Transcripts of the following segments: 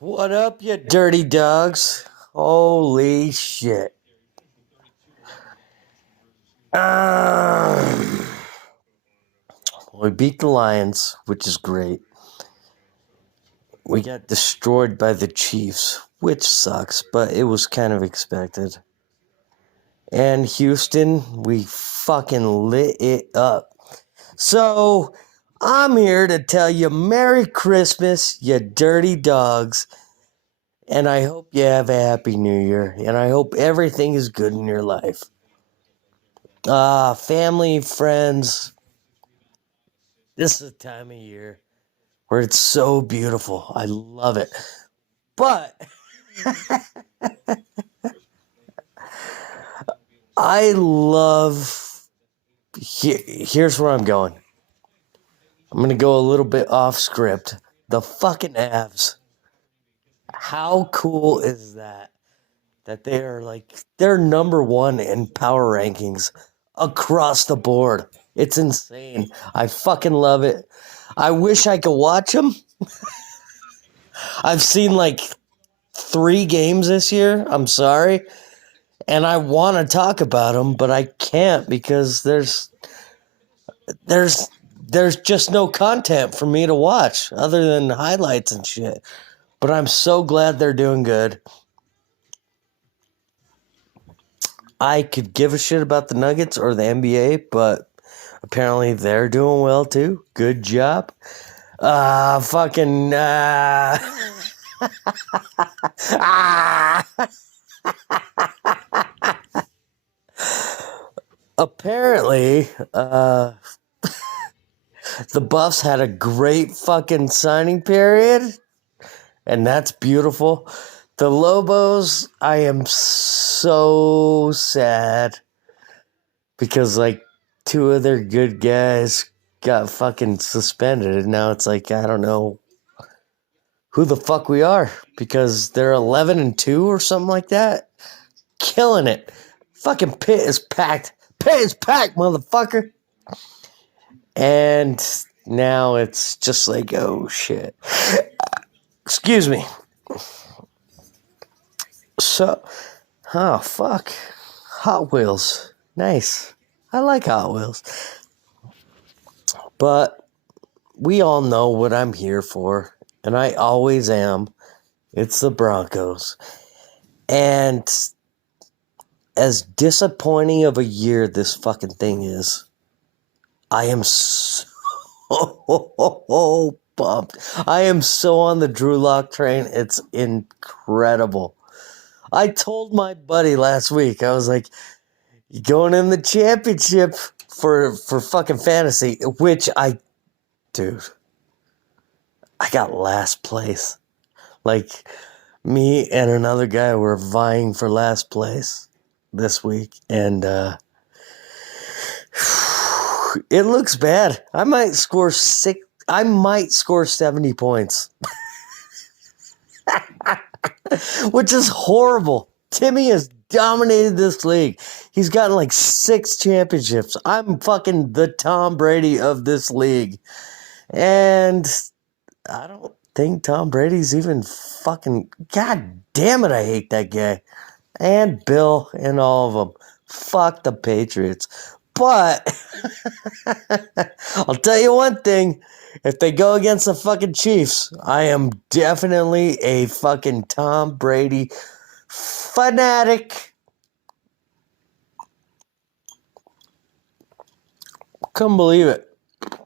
What up, you dirty dogs? Holy shit. Um, we beat the Lions, which is great. We got destroyed by the Chiefs, which sucks, but it was kind of expected. And Houston, we fucking lit it up. So, I'm here to tell you Merry Christmas, you dirty dogs. And I hope you have a happy new year. And I hope everything is good in your life. Family, friends. This is a time of year where it's so beautiful. I love it. But I love. Here's where I'm going. I'm going to go a little bit off script. The fucking Avs. How cool is that? That they are they're number one in power rankings across the board. It's insane. I fucking love it. I wish I could watch them. I've seen 3 games this year. I'm sorry. And I want to talk about them, but I can't because there's just no content for me to watch other than highlights and shit. But I'm so glad they're doing good. I could give a shit about the Nuggets or the NBA, but apparently they're doing well too. Good job. Fucking apparently, the Buffs had a great fucking signing period, and that's beautiful. The Lobos, I am so sad because 2 of their good guys got fucking suspended, and now it's I don't know who the fuck we are because they're 11-2 or something like that. Killing it. Fucking pit is packed. Pit is packed, motherfucker. And now it's just oh shit. Excuse me. So, oh fuck. Hot Wheels. Nice. I like Hot Wheels. But we all know what I'm here for. And I always am. It's the Broncos. And as disappointing of a year this fucking thing is, I am so pumped. I am so on the Drew Lock train. It's incredible. I told my buddy last week, I was like, you going in the championship for fucking fantasy, dude, I got last place. Me and another guy were vying for last place this week, and it looks bad. I might score 70 points. Which is horrible. Timmy has dominated this league. He's gotten 6 championships. I'm fucking the Tom Brady of this league. And I don't think Tom Brady's even fucking... God damn it, I hate that guy. And Bill and all of them. Fuck the Patriots. But I'll tell you one thing. If they go against the fucking Chiefs, I am definitely a fucking Tom Brady fanatic. Couldn't believe it.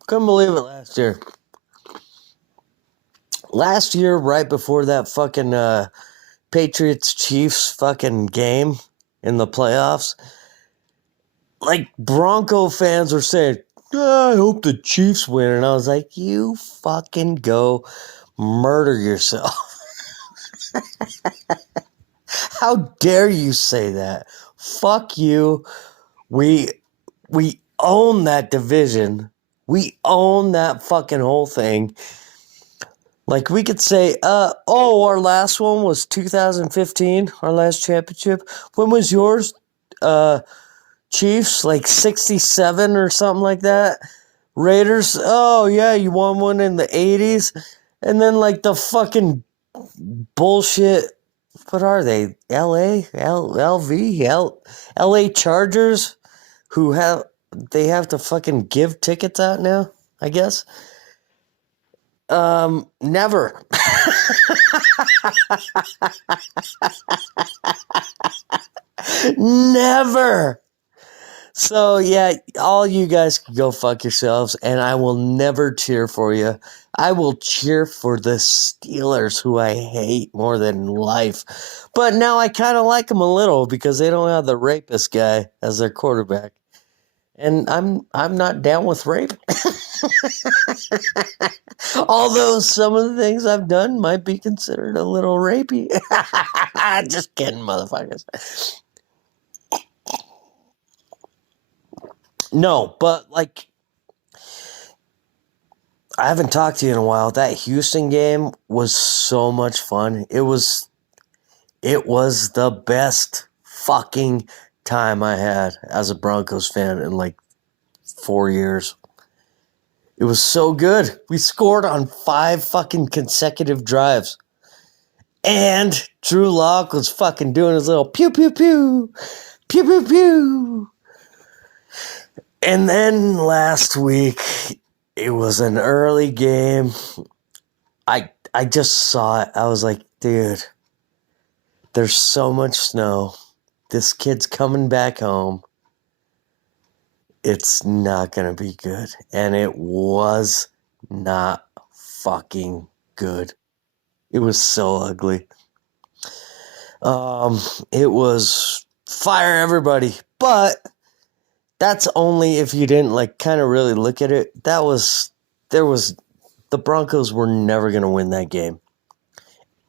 Couldn't believe it last year. Last year, right before that fucking Patriots-Chiefs fucking game in the playoffs, Bronco fans were saying, I hope the Chiefs win. And I was like, you fucking go murder yourself. How dare you say that? Fuck you. We own that division. We own that fucking whole thing. We could say, our last one was 2015, our last championship. When was yours? Chiefs, 67 or something like that. Raiders, oh yeah, you won one in the 80s. And then the fucking bullshit. What are they? LA Chargers, who they have to fucking give tickets out now, I guess. Never. Never. So yeah, all you guys can go fuck yourselves, and I will never cheer for you. I will cheer for the Steelers, who I hate more than life. But now I kind of like them a little because they don't have the rapist guy as their quarterback, and I'm not down with rape. Although some of the things I've done might be considered a little rapey. Just kidding, motherfuckers. No, but like, I haven't talked to you in a while. That Houston game was so much fun. It was the best fucking time I had as a Broncos fan in like 4 years. It was so good. We scored on 5 fucking consecutive drives. And Drew Lock was fucking doing his little pew pew pew. Pew pew pew. And then last week, it was an early game. I just saw it. I was like, dude, there's so much snow. This kid's coming back home. It's not going to be good. And it was not fucking good. It was so ugly. It was fire everybody. But that's only if you didn't like kind of really look at it. The Broncos were never going to win that game.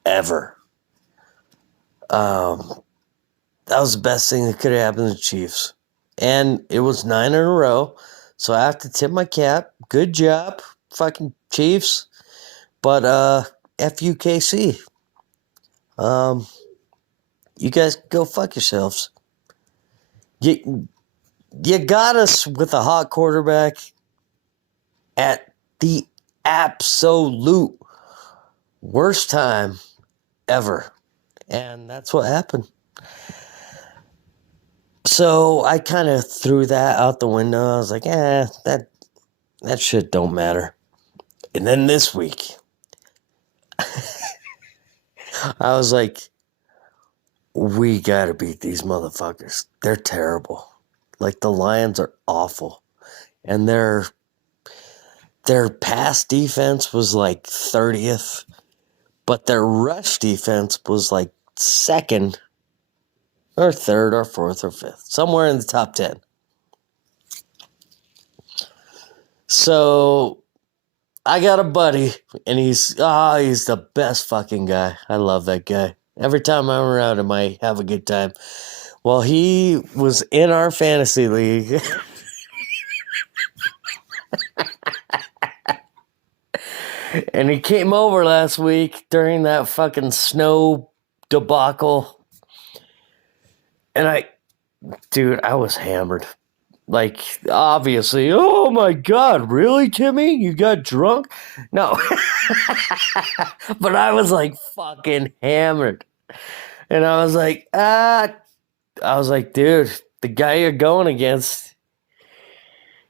Ever. That was the best thing that could have happened to the Chiefs. And it was 9 in a row. So I have to tip my cap. Good job, fucking Chiefs. But, FUKC. You guys go fuck yourselves. You got us with a hot quarterback at the absolute worst time ever. And that's what happened. So I kind of threw that out the window. I was like, that shit don't matter. And then this week, I was like, we gotta beat these motherfuckers. They're terrible. Like, the Lions are awful. And their pass defense was like 30th, but their rush defense was like 2nd or 3rd or 4th or 5th, somewhere in the top 10. So I got a buddy, and he's the best fucking guy. I love that guy. Every time I'm around him, I have a good time. Well, he was in our fantasy league. And he came over last week during that fucking snow debacle. And I was hammered. Like, obviously, oh my God, really, Timmy? You got drunk? No. But I was like fucking hammered. And I was like, dude, the guy you're going against,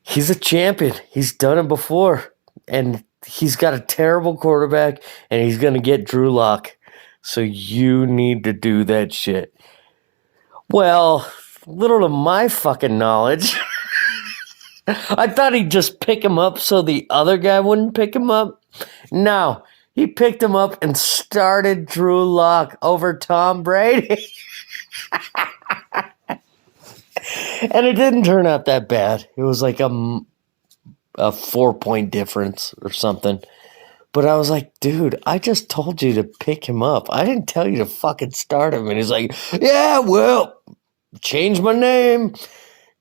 he's a champion. He's done it before. And he's got a terrible quarterback, and he's going to get Drew Lock. So you need to do that shit. Well, little to my fucking knowledge, I thought he'd just pick him up so the other guy wouldn't pick him up. No, he picked him up and started Drew Lock over Tom Brady. And it didn't turn out that bad. It was like a 4-point difference or something. But I was like, dude, I just told you to pick him up. I didn't tell you to fucking start him. And he's like, yeah, well, change my name.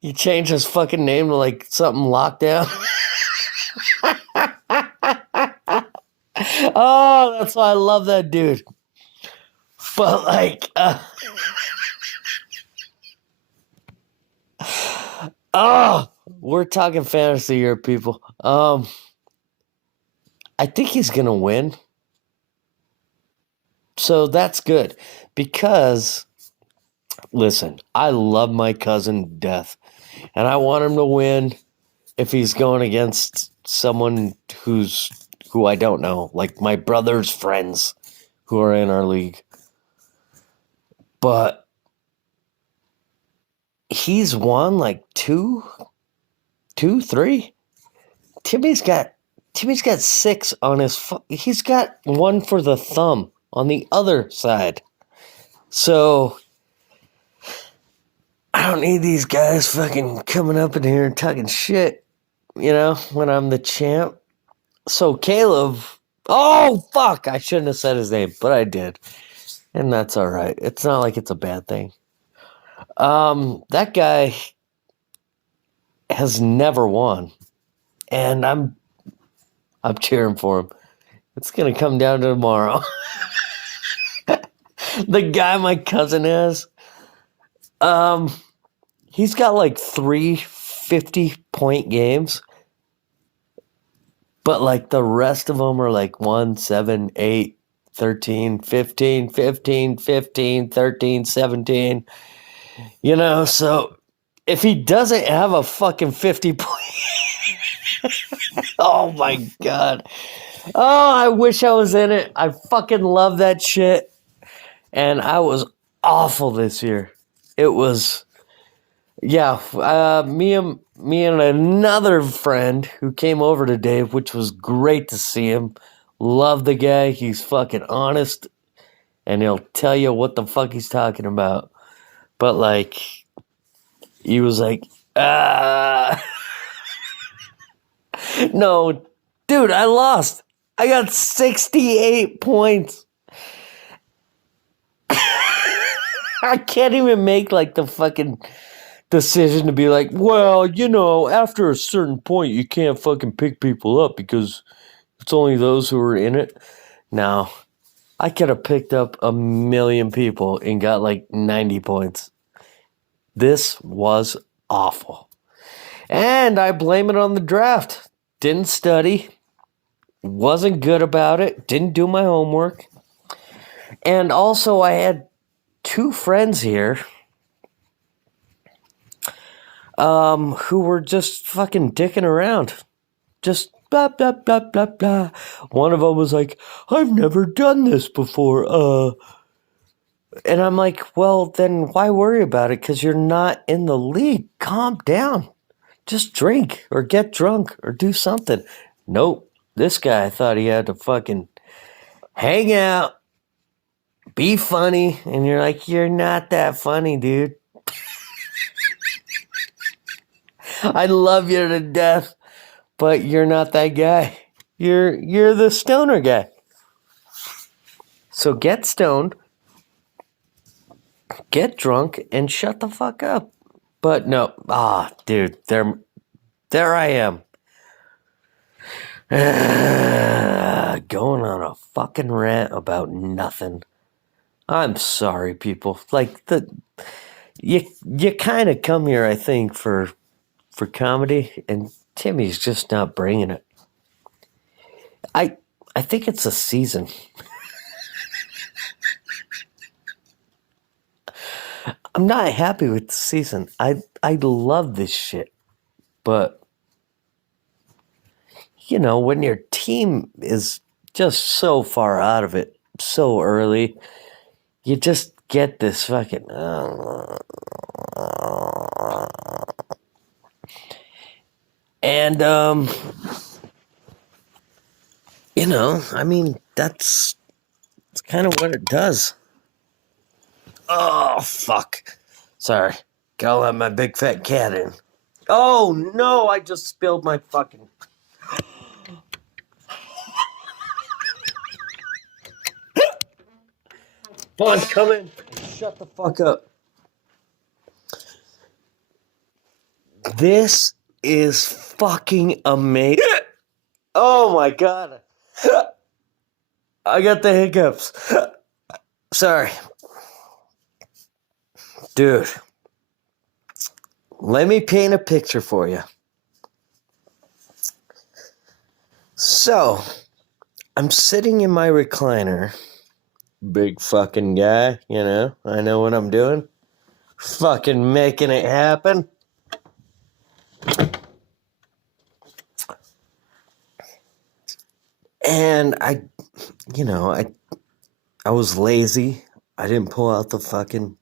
He changed his fucking name to like something lockdown. Oh, that's why I love that dude. But like, we're talking fantasy here, people. I think he's gonna win. So that's good because, listen, I love my cousin to death, and I want him to win if he's going against someone who I don't know, like my brother's friends who are in our league. But he's won like two, three. Timmy's got 6 on his. He's got one for the thumb on the other side. So I don't need these guys fucking coming up in here and talking shit, when I'm the champ. So Caleb, oh fuck, I shouldn't have said his name, but I did. And that's all right. It's not like it's a bad thing. That guy has never won. And I'm cheering for him. It's going to come down to tomorrow. The guy my cousin has, he's got like 3 50-point games. But like the rest of them are like 1, 7, 8, 13, 15, 15, 15, 13, 17. So if he doesn't have a fucking 50 point, oh my God. Oh, I wish I was in it. I fucking love that shit. And I was awful this year. It was, yeah, me and another friend who came over today, which was great to see him. Love the guy. He's fucking honest. And he'll tell you what the fuck he's talking about. But like, he was like, no, dude, I lost. I got 68 points. I can't even make like the fucking decision to be like, well, after a certain point, you can't fucking pick people up because it's only those who are in it. No, I could have picked up 1 million people and got like 90 points. This was awful. And I blame it on the draft. Didn't study. Wasn't good about it. Didn't do my homework. And also I had 2 friends here who were just fucking dicking around. Just blah, blah, blah, blah, blah. One of them was like, I've never done this before. And I'm like, well, then why worry about it? Because you're not in the league. Calm down. Just drink or get drunk or do something. Nope. This guy thought he had to fucking hang out, be funny. And you're like, you're not that funny, dude. I love you to death, but you're not that guy. You're the stoner guy. So get stoned, get drunk, and shut the fuck up. But no, dude, there I am. Going on a fucking rant about nothing. I'm sorry, people. Like you kind of come here, I think, for comedy, and Timmy's just not bringing it. I think it's a season. I'm not happy with the season. I love this shit. But, when your team is just so far out of it so early, you just get this fucking... And, I mean, that's kind of what it does. Oh, fuck. Sorry. Gotta let my big fat cat in. Oh, no, I just spilled my fucking... Come on, come in. Shut the fuck up. This is fucking amazing. Oh, my God. I got the hiccups. Sorry. Dude, let me paint a picture for you. So, I'm sitting in my recliner, big fucking guy, you know. I know what I'm doing. Fucking making it happen. And I was lazy. I didn't pull out the fucking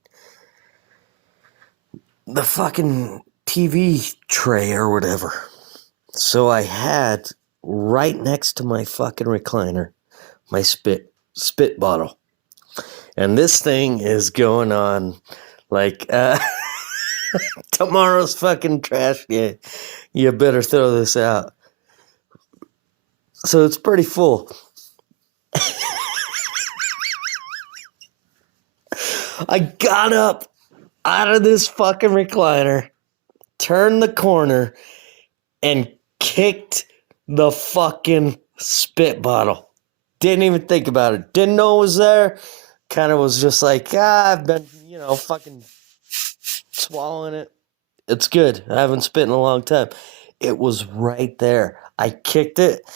TV tray or whatever. So I had right next to my fucking recliner my spit bottle. And this thing is going on like tomorrow's fucking trash day. You better throw this out. So it's pretty full. I got up out of this fucking recliner, turned the corner, and kicked the fucking spit bottle. Didn't even think about it. Didn't know it was there. Kind of was just like, I've been, fucking swallowing it. It's good. I haven't spit in a long time. It was right there. I kicked it.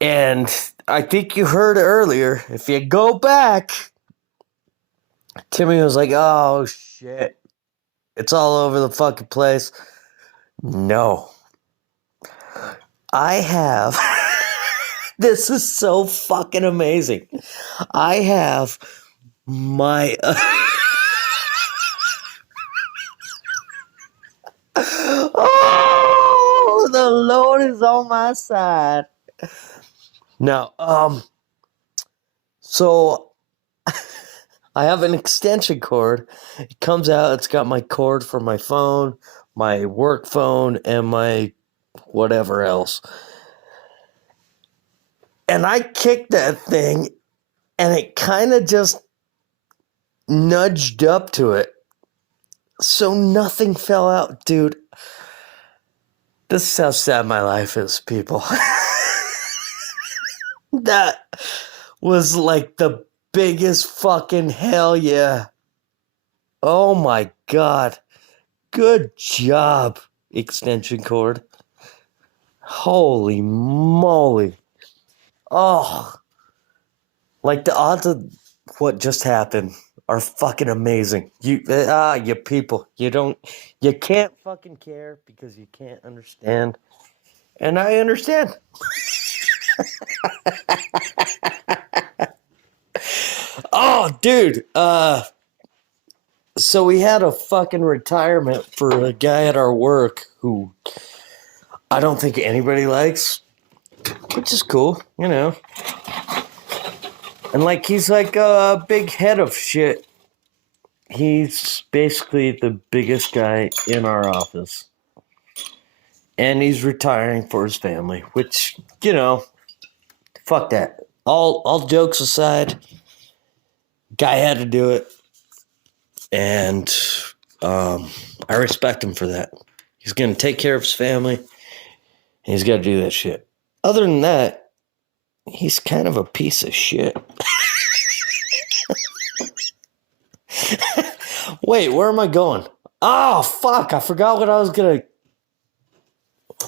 And I think you heard earlier, if you go back, Timmy was like, oh, shit. It's all over the fucking place. No. I have... This is so fucking amazing. I have my... Oh, the Lord is on my side. Now, so I have an extension cord. It comes out, it's got my cord for my phone, my work phone, and my whatever else. And I kicked that thing, and it kind of just nudged up to it. So nothing fell out, dude. This is how sad my life is, people. That was like the biggest fucking hell yeah. Oh my God. Good job, extension cord. Holy moly. Oh. Like the odds of what just happened are fucking amazing. You people. You can't fucking care because you can't understand. And I understand. Oh, dude. So we had a fucking retirement for a guy at our work who I don't think anybody likes, which is cool, you know. And like, he's like a big head of shit. He's basically the biggest guy in our office. And he's retiring for his family, which, you know, fuck that. All jokes aside, guy had to do it. And I respect him for that. He's going to take care of his family. And he's got to do that shit. Other than that, he's kind of a piece of shit. Wait, where am I going? Oh, fuck. I forgot what I was going to...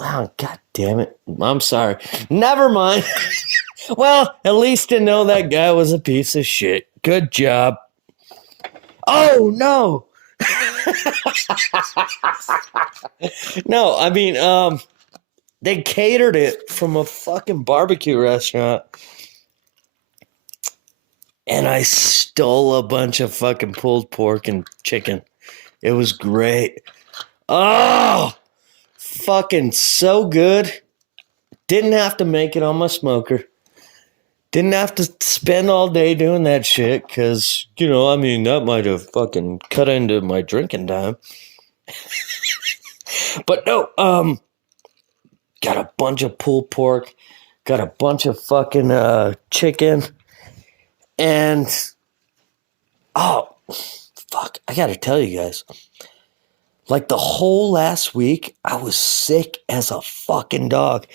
Oh, God damn it. I'm sorry. Never mind. Well, at least to know that guy was a piece of shit. Good job. Oh, no. No, I mean, they catered it from a fucking barbecue restaurant. And I stole a bunch of fucking pulled pork and chicken. It was great. Oh, fucking so good. Didn't have to make it on my smoker. Didn't have to spend all day doing that shit because, you know, I mean, that might have fucking cut into my drinking time. But no, got a bunch of pulled pork, got a bunch of fucking chicken, and, oh, fuck, I gotta tell you guys, like the whole last week, I was sick as a fucking dog.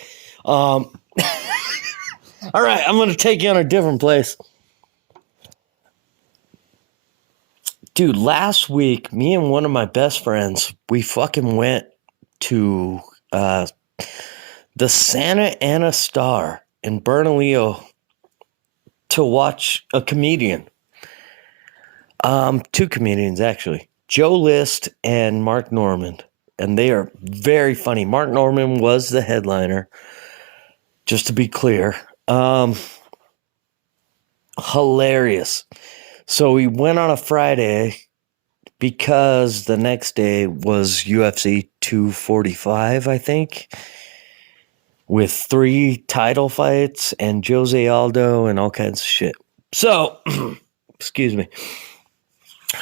All right, I'm going to take you on a different place. Dude, last week, me and one of my best friends, we fucking went to the Santa Ana Star in Bernalillo, to watch a comedian. Two comedians, actually. Joe List and Mark Normand. And they are very funny. Mark Normand was the headliner, just to be clear. Hilarious. So we went on a Friday because the next day was UFC 245, I think, with 3 title fights and Jose Aldo and all kinds of shit. So, excuse me.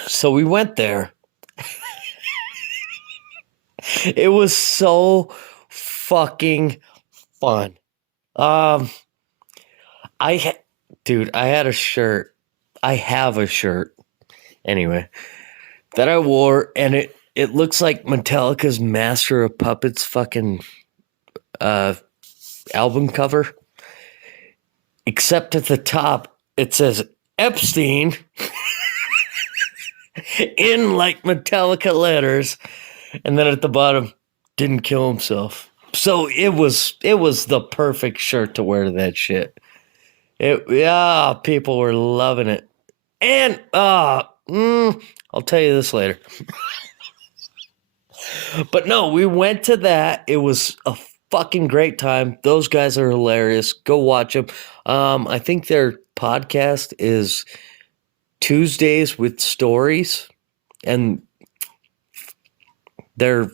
So we went there. It was so fucking fun. Dude, I had a shirt. I have a shirt, anyway, that I wore, and it looks like Metallica's Master of Puppets fucking album cover, except at the top it says Epstein in like Metallica letters, and then at the bottom, didn't kill himself. So it was the perfect shirt to wear to that shit. People were loving it. And I'll tell you this later. But no, we went to that. It was a fucking great time. Those guys are hilarious. Go watch them. I think their podcast is Tuesdays with Stories, and they're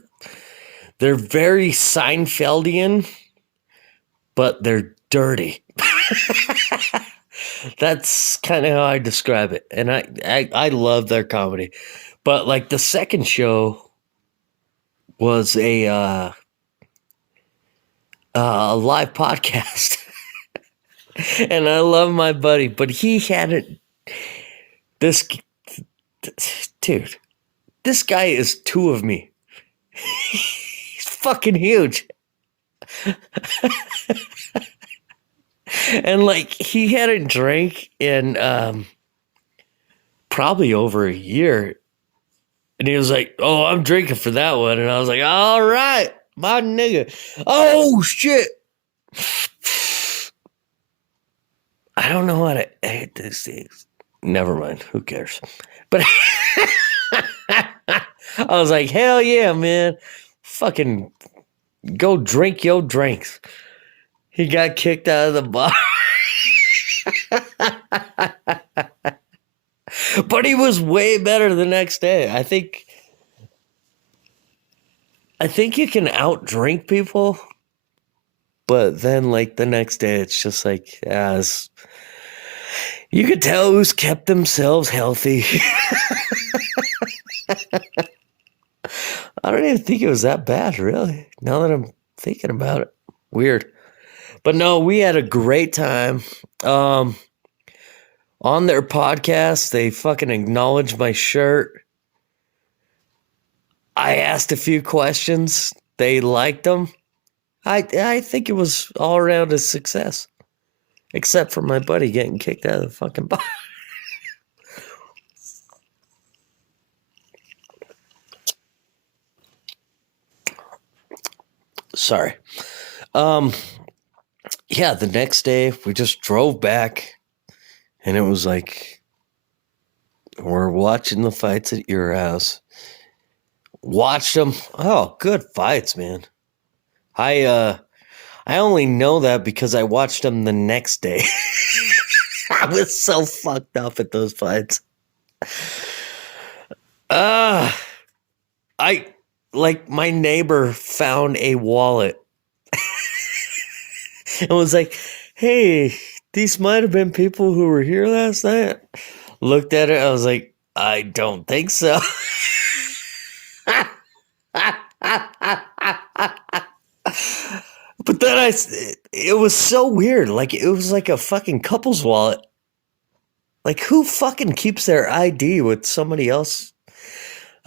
very Seinfeldian, but they're dirty. That's kind of how I describe it. And I love their comedy. But like the second show was a live podcast. And I love my buddy, but he had it. Dude, this guy is 2 of me. He's fucking huge. And like he hadn't drank in probably over a year. And he was like, "Oh, I'm drinking for that one." And I was like, "All right, my nigga." Oh shit. I don't know how to edit these things. Never mind. Who cares? But I was like, hell yeah, man. Fucking go drink your drinks. He got kicked out of the bar. But he was way better the next day. I think you can outdrink people, but then like the next day it's just like, you could tell who's kept themselves healthy. I don't even think it was that bad, really, now that I'm thinking about it. Weird. But no, we had a great time. On their podcast, they fucking acknowledged my shirt. I asked a few questions. They liked them. I think it was all around a success. Except for my buddy getting kicked out of the fucking bar. Sorry. Yeah, the next day we just drove back, and it was like we're watching the fights at your house. Watched them. Oh, good fights, man. I only know that because I watched them the next day. I was so fucked up at those fights. My neighbor found a wallet. It was like, hey, these might have been people who were here last night. Looked at it, I was like, I don't think so. But then it was so weird. Like, it was like a fucking couple's wallet. Like, who fucking keeps their ID with somebody else?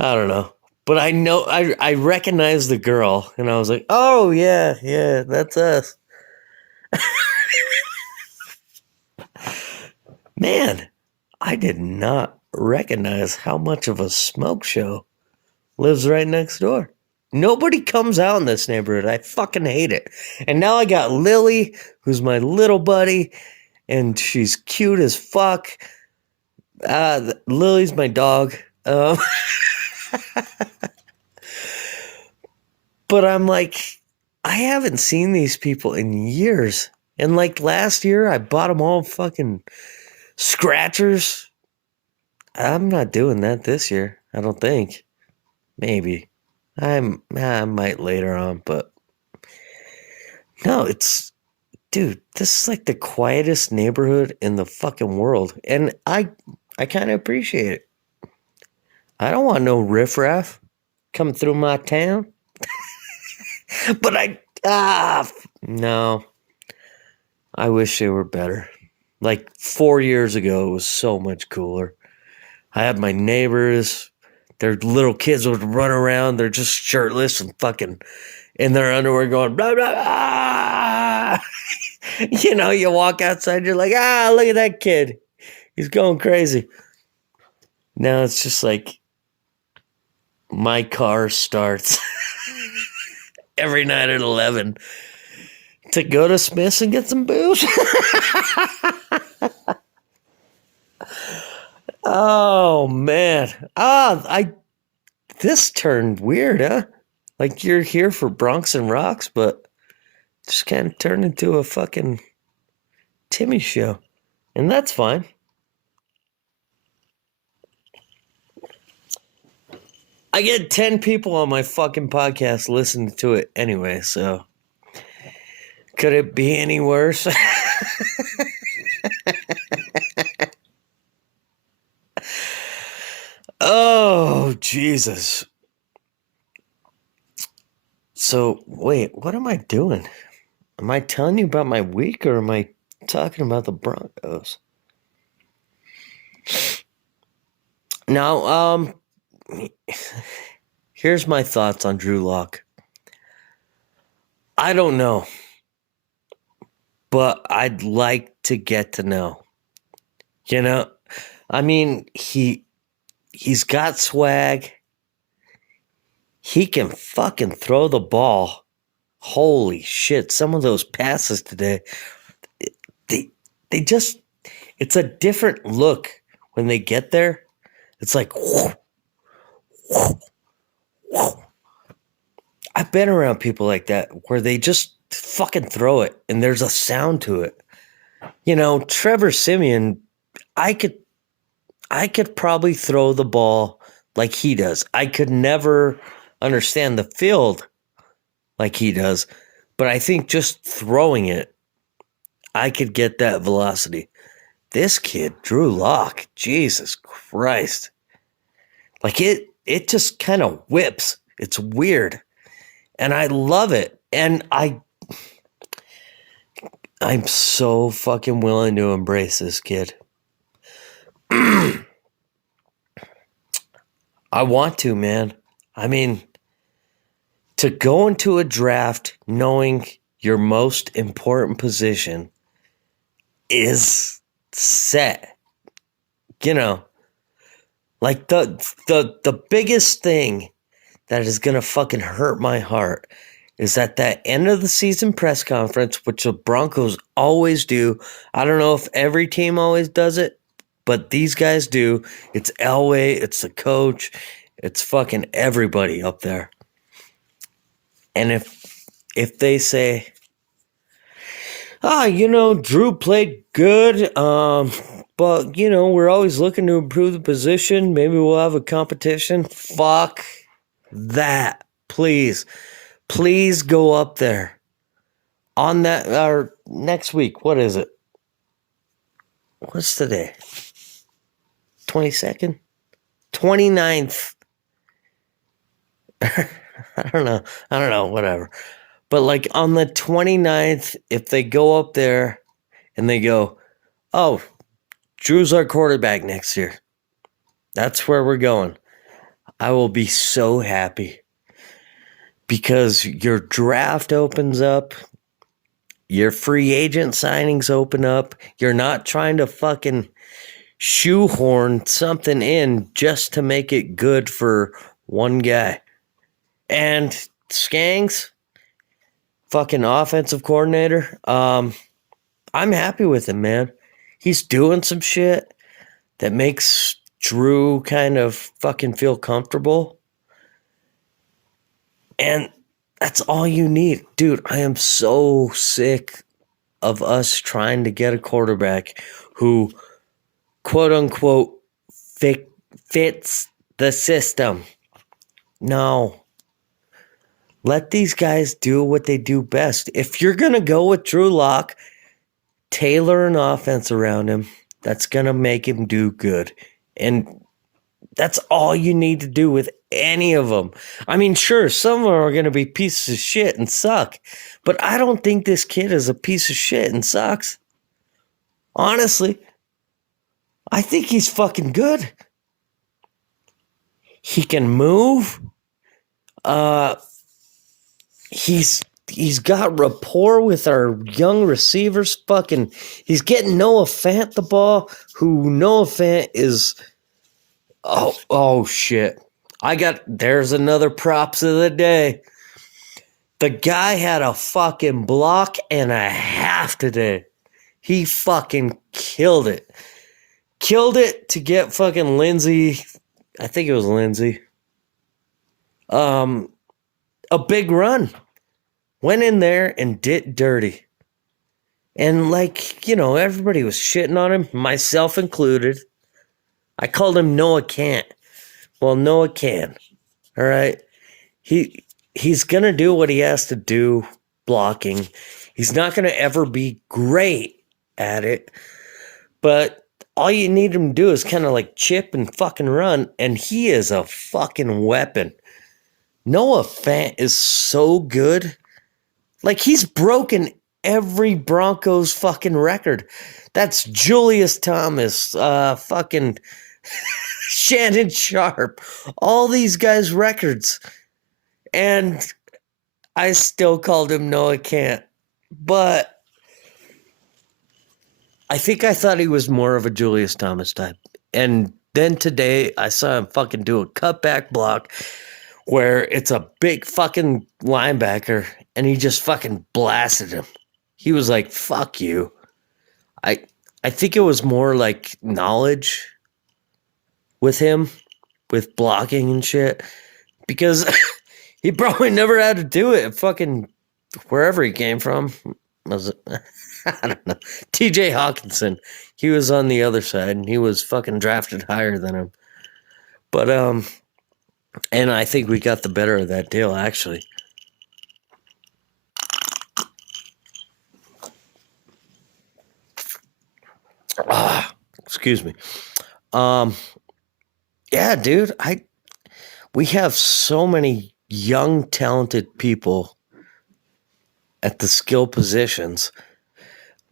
I don't know. But I know, I recognized the girl, and I was like, oh, yeah, that's us. Man, I did not recognize how much of a smoke show lives right next door. Nobody comes out in this neighborhood. I fucking hate it. And now I got Lily, who's my little buddy, and she's cute as fuck. Lily's my dog. But I'm like, I haven't seen these people in years. And like last year, I bought them all fucking scratchers. I'm not doing that this year. I don't think. Maybe. I might later on, but no, dude, this is like the quietest neighborhood in the fucking world. And I kind of appreciate it. I don't want no riffraff coming through my town. But no. I wish they were better. Like 4 years ago, it was so much cooler. I had my neighbors, their little kids would run around, they're just shirtless and fucking in their underwear going, blah, blah, blah. You know, you walk outside, you're like, look at that kid. He's going crazy. Now it's just like my car starts every night at 11 to go to Smith's and get some booze. Oh, man. This turned weird, huh? Like you're here for Bronx and Rocks, but just kind of turned into a fucking Timmy show. And that's fine. I get 10 people on my fucking podcast listening to it anyway, so could it be any worse? Oh, Jesus. So, wait, what am I doing? Am I telling you about my week or am I talking about the Broncos? Now, here's my thoughts on Drew Lock. I don't know, but I'd like to get to know. You know, I mean, he's got swag. He can fucking throw the ball. Holy shit, some of those passes today, they just, it's a different look when they get there. It's like, whoo, whoo, whoo. I've been around people like that where they just fucking throw it and there's a sound to it. You know, Trevor Siemian, I could probably throw the ball like he does. I could never understand the field like he does, but I think just throwing it, I could get that velocity. This kid, Drew Lock, Jesus Christ. Like it just kind of whips. It's weird. And I love it. And I'm so fucking willing to embrace this kid. I want to, man. I mean, to go into a draft knowing your most important position is set. You know, like the biggest thing that is going to fucking hurt my heart is at that end of the season press conference, which the Broncos always do. I don't know if every team always does it, but these guys do. It's Elway, it's the coach, it's fucking everybody up there. And if they say, Drew played good, but, we're always looking to improve the position. Maybe we'll have a competition. Fuck that. Please. Please go up there. On that, or next week, what is it? What's today? 22nd? 29th? I don't know, whatever. But like on the 29th, if they go up there and they go, oh, Drew's our quarterback next year. That's where we're going. I will be so happy because your draft opens up. Your free agent signings open up. You're not trying to fucking shoehorn something in just to make it good for one guy. And Skangs, fucking offensive coordinator, I'm happy with him, man. He's doing some shit that makes Drew kind of fucking feel comfortable. And that's all you need. Dude, I am so sick of us trying to get a quarterback who, quote unquote, fits the system. No. Let these guys do what they do best. If you're going to go with Drew Lock, tailor an offense around him that's going to make him do good. And that's all you need to do with any of them. I mean, sure, some of them are going to be pieces of shit and suck, but I don't think this kid is a piece of shit and sucks. Honestly, I think he's fucking good. He can move. He's got rapport with our young receivers. Fucking, he's getting Noah Fant the ball, who Noah Fant is. Oh shit. There's another props of the day. The guy had a fucking block and a half today. He fucking killed it. Killed it to get fucking Lindsay. I think it was Lindsay. A big run. Went in there and did dirty. And everybody was shitting on him, myself included. I called him Noah Can't. Well, Noah can. All right. He's going to do what he has to do blocking. He's not going to ever be great at it. But all you need him to do is kind of like chip and fucking run. And he is a fucking weapon. Noah Fant is so good. Like, he's broken every Broncos fucking record. That's Julius Thomas, fucking Shannon Sharp, all these guys' records. And I still called him Noah Can't. But I think I thought he was more of a Julius Thomas type. And then today I saw him fucking do a cutback block where it's a big fucking linebacker and he just fucking blasted him. He was like, fuck you. I think it was more like knowledge with him, with blocking and shit, because he probably never had to do it fucking wherever he came from. Was it? I don't know. TJ Hawkinson. He was on the other side and he was fucking drafted higher than him. But, and I think we got the better of that deal, actually. Excuse me. Yeah, dude, we have so many young, talented people at the skill positions.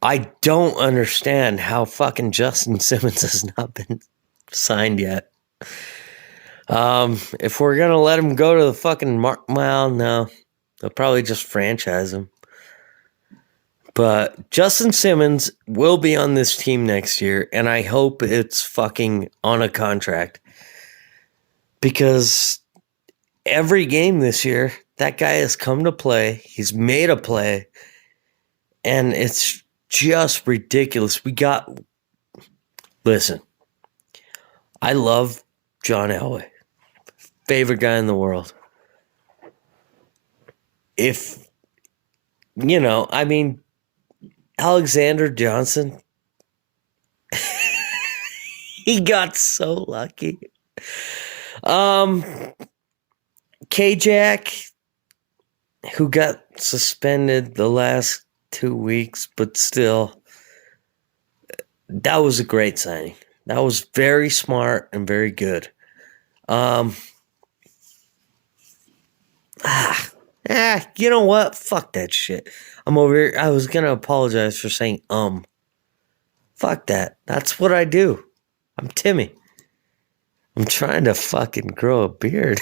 I don't understand how fucking Justin Simmons has not been signed yet. If we're gonna let him go to the fucking no, they'll probably just franchise him. But Justin Simmons will be on this team next year, and I hope it's fucking on a contract. Because every game this year, that guy has come to play. He's made a play. And it's just ridiculous. Listen, I love John Elway. Favorite guy in the world. Alexander Johnson, he got so lucky. K-Jack, who got suspended the last 2 weeks, but still, that was a great signing. That was very smart and very good. You know what? Fuck that shit. I'm over here. I was going to apologize for saying, Fuck that. That's what I do. I'm Timmy. I'm trying to fucking grow a beard.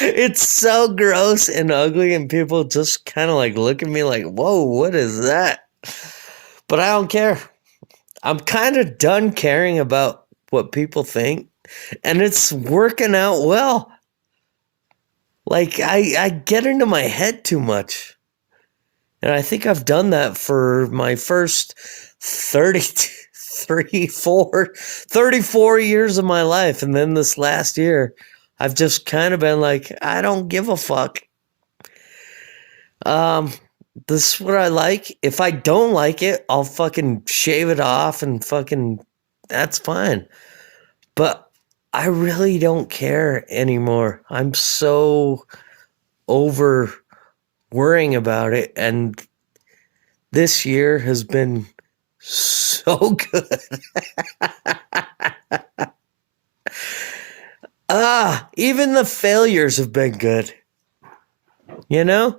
It's so gross and ugly, and people just kind of like look at me like, whoa, what is that? But I don't care. I'm kind of done caring about what people think, and it's working out well. Like, I get into my head too much. And I think I've done that for my first 34 years of my life. And then this last year, I've just kind of been like, I don't give a fuck. Um, this is what I like. If I don't like it, I'll fucking shave it off and fucking, that's fine. But I really don't care anymore. I'm so over worrying about it. And this year has been so good. Even the failures have been good. You know?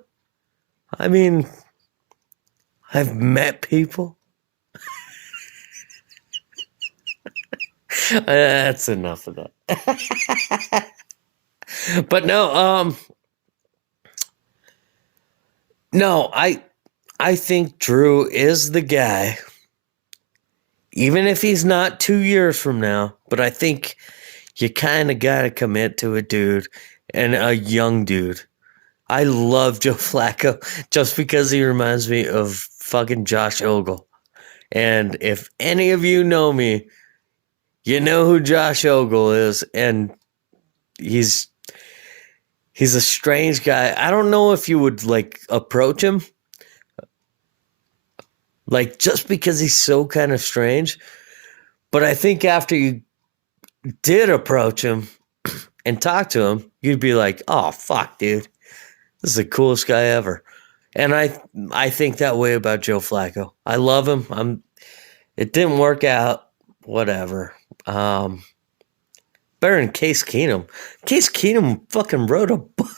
I mean, I've met people. That's enough of that. But no, I think Drew is the guy. Even if he's not 2 years from now, but I think you kind of got to commit to a dude, and a young dude. I love Joe Flacco just because he reminds me of fucking Josh Ogle. And if any of you know me, you know who Josh Ogle is, and he's a strange guy. I don't know if you would like approach him, like just because he's so kind of strange. But I think after you did approach him and talk to him, you'd be like, "Oh fuck, dude, this is the coolest guy ever." And I think that way about Joe Flacco. I love him. It didn't work out. Whatever. Better than Case Keenum. Case Keenum fucking wrote a book.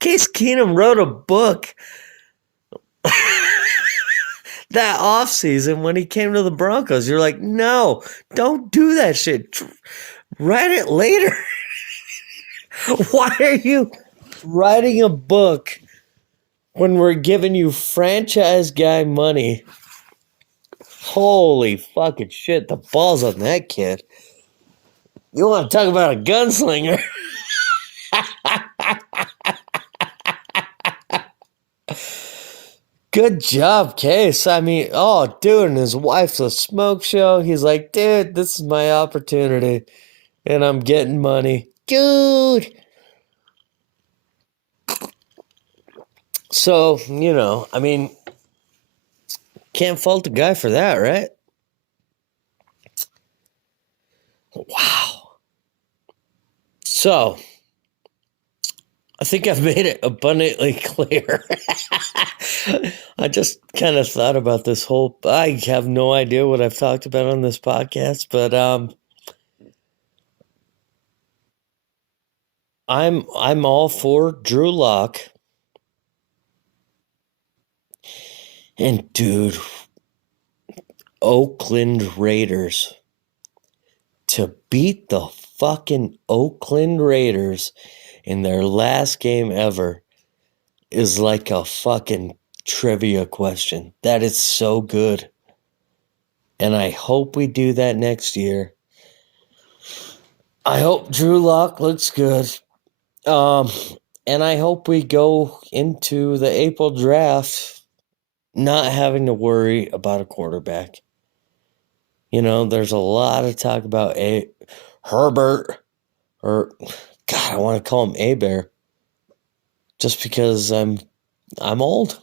Case Keenum wrote a book that offseason when he came to the Broncos. You're like, no, don't do that shit. Write it later. Why are you writing a book when we're giving you franchise guy money? Holy fucking shit, the balls on that kid. You want to talk about a gunslinger? Good job, Case. I mean, oh, dude, and his wife's a smoke show. He's like, dude, this is my opportunity, and I'm getting money. Dude. So, I mean, can't fault the guy for that, right? Wow. So, I think I've made it abundantly clear. I just kind of thought about this whole. I have no idea what I've talked about on this podcast, but I'm all for Drew Lock. And dude, Oakland Raiders, to beat the fucking Oakland Raiders in their last game ever is like a fucking trivia question. That is so good. And I hope we do that next year. I hope Drew Lock looks good. And I hope we go into the April draft not having to worry about a quarterback. There's a lot of talk about Herbert, or God, I want to call him A-Bear, just because I'm old.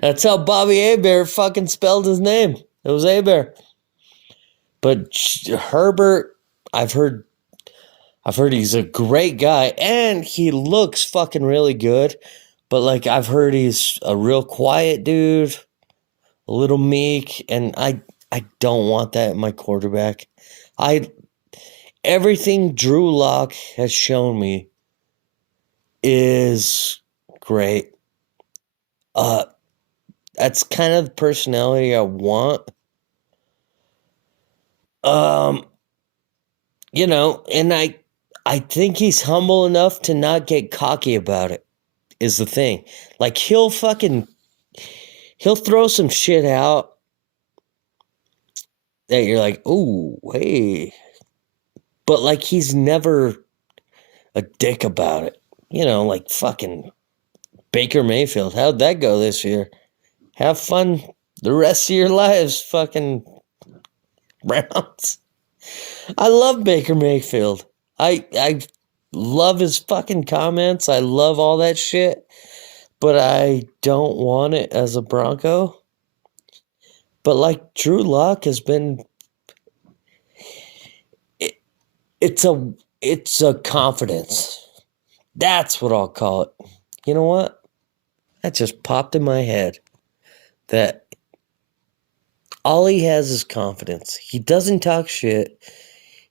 That's how Bobby A-Bear fucking spelled his name. It was A-Bear. But Herbert, I've heard he's a great guy, and he looks fucking really good. But like, I've heard he's a real quiet dude, a little meek, and I don't want that in my quarterback. Everything Drew Lock has shown me is great. That's kind of the personality I want. And I think he's humble enough to not get cocky about it, is the thing. Like, he'll throw some shit out that you're like, oh, hey. But like, he's never a dick about it. You know, like fucking Baker Mayfield. How'd that go this year? Have fun the rest of your lives, fucking Browns. I love Baker Mayfield. I love his fucking comments. I love all that shit. But I don't want it as a Bronco. But like Drew Lock has been it's a confidence. That's what I'll call it. You know what? That just popped in my head. That all he has is confidence. He doesn't talk shit.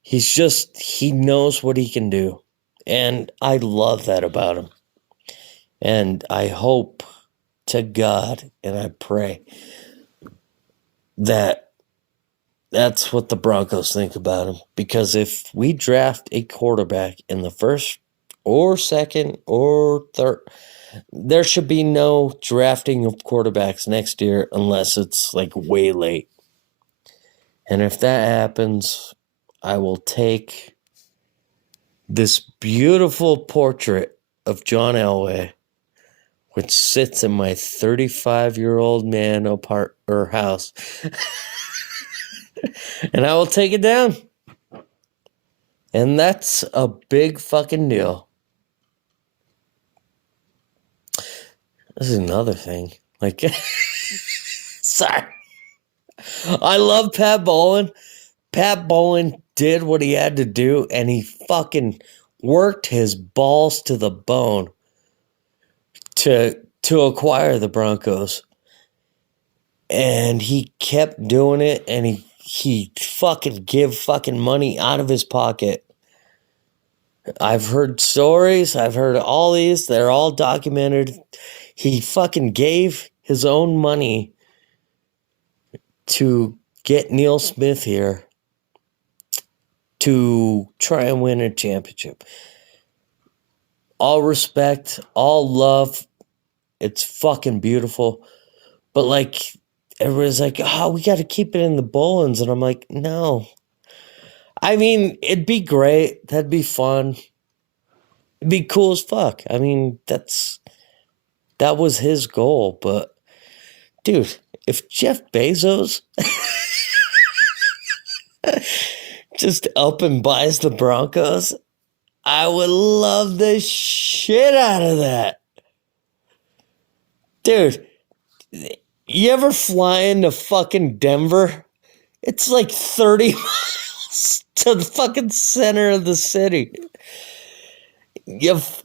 He knows what he can do. And I love that about him. And I hope to God and I pray that that's what the Broncos think about him. Because if we draft a quarterback in the first or second or third, there should be no drafting of quarterbacks next year unless it's like way late. And if that happens, I will take this beautiful portrait of John Elway, which sits in my 35-year-old man house, and I will take it down. And that's a big fucking deal. This is another thing. Like, sorry. I love Pat Bowlen. Pat Bowlen did what he had to do, and he fucking worked his balls to the bone to acquire the Broncos. And he kept doing it, and he fucking give fucking money out of his pocket. I've heard stories. I've heard all these. They're all documented. He fucking gave his own money to get Neil Smith here to try and win a championship. All respect, all love. It's fucking beautiful. But like, everybody's like, oh, we got to keep it in the Bolins. And I'm like, no. I mean, it'd be great. That'd be fun. It'd be cool as fuck. I mean, that was his goal. But, dude, if Jeff Bezos just up and buys the Broncos, I would love the shit out of that. Dude, you ever fly into fucking Denver? It's like 30 miles to the fucking center of the city. Jeff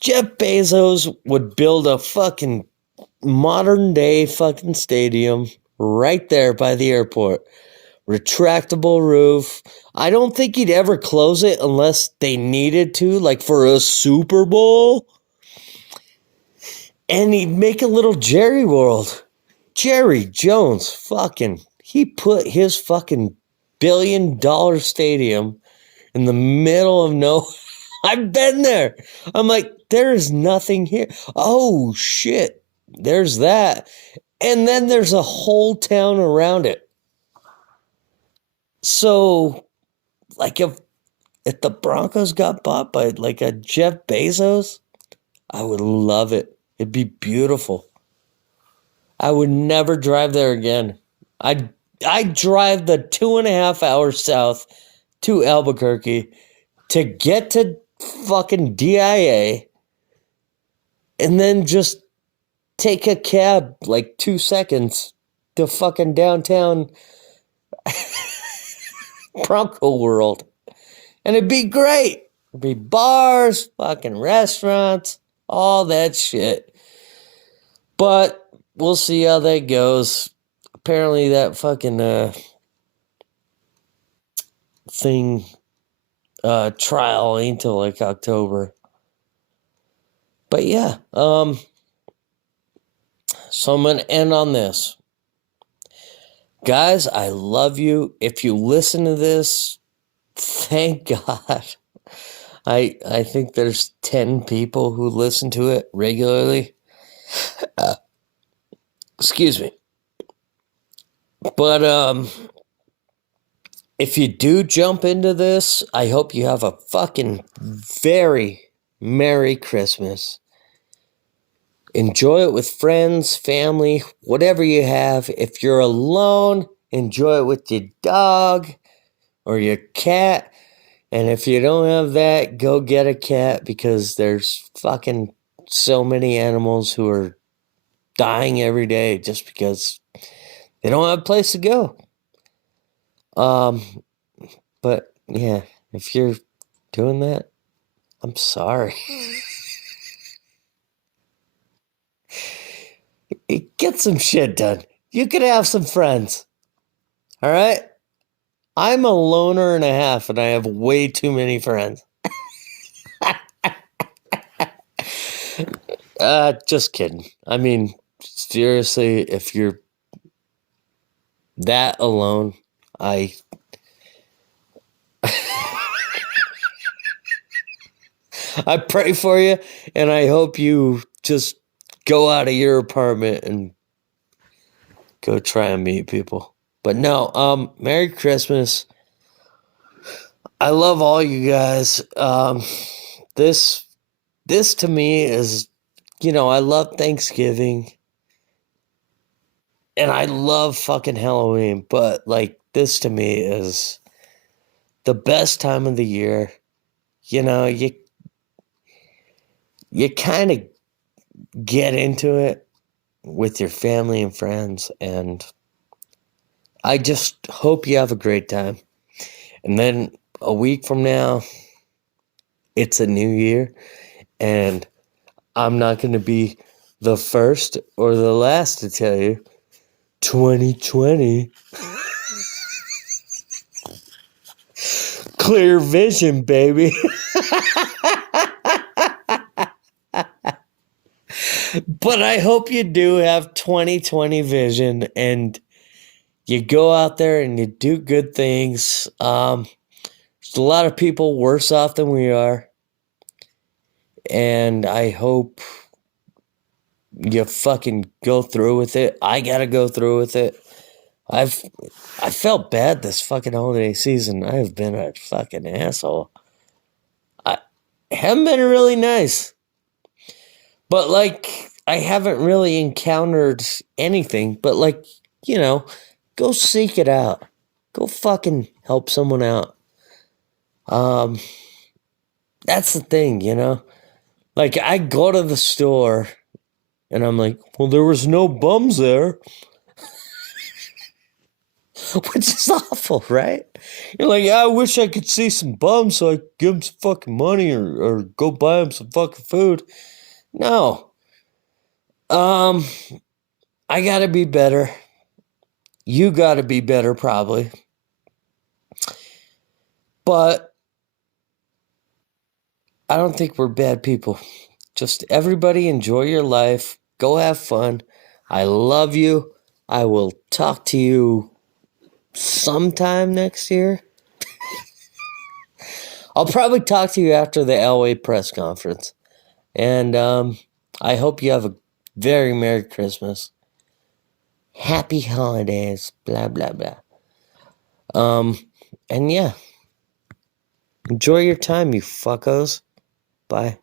Bezos would build a fucking modern day fucking stadium right there by the airport. Retractable roof. I don't think he'd ever close it unless they needed to, like for a Super Bowl. And he'd make a little Jerry World. Jerry Jones, he put his fucking $1 billion stadium in the middle of nowhere. I've been there. I'm like, there is nothing here. Oh, shit. There's that. And then there's a whole town around it. So, like, if the Broncos got bought by, like, a Jeff Bezos, I would love it. It'd be beautiful. I would never drive there again. I'd drive the 2.5 hours south to Albuquerque to get to fucking DIA and then just take a cab like 2 seconds to fucking downtown Bronco World. And it'd be great. It'd be bars, fucking restaurants, all that shit. But we'll see how that goes. Apparently that fucking thing trial ain't till like October. But yeah, so I'm gonna end on this. Guys, I love you. If you listen to this, thank God. I think there's 10 people who listen to it regularly. Excuse me. But if you do jump into this, I hope you have a fucking very Merry Christmas. Enjoy it with friends, family, whatever you have. If you're alone, enjoy it with your dog or your cat. And if you don't have that, go get a cat, because there's fucking so many animals who are dying every day just because they don't have a place to go. But yeah, if you're doing that, I'm sorry. Get some shit done. You could have some friends. All right? I'm a loner and a half, and I have way too many friends. Just kidding. I mean, seriously, if you're that alone, I pray for you, and I hope you just go out of your apartment and go try and meet people. But no, Merry Christmas. I love all you guys. This to me is, I love Thanksgiving and I love fucking Halloween, but like this to me is the best time of the year. You kind of get into it with your family and friends, and I just hope you have a great time. And then a week from now, it's a new year, and I'm not going to be the first or the last to tell you 2020. Clear vision, baby. But I hope you do have 2020 vision and you go out there and you do good things. There's a lot of people worse off than we are. And I hope you fucking go through with it. I gotta go through with it. I felt bad this fucking holiday season. I have been a fucking asshole. I haven't been really nice. But, like, I haven't really encountered anything. But, like, go seek it out. Go fucking help someone out. That's the thing, Like, I go to the store, and I'm like, well, there was no bums there. Which is awful, right? You're like, I wish I could see some bums so I could give them some fucking money or go buy them some fucking food. No. I gotta be better. You gotta be better, probably. But I don't think we're bad people. Just everybody enjoy your life. Go have fun. I love you. I will talk to you sometime next year. I'll probably talk to you after the Elway press conference. And I hope you have a very Merry Christmas. Happy holidays. Blah, blah, blah. And yeah. Enjoy your time, you fuckos. Bye.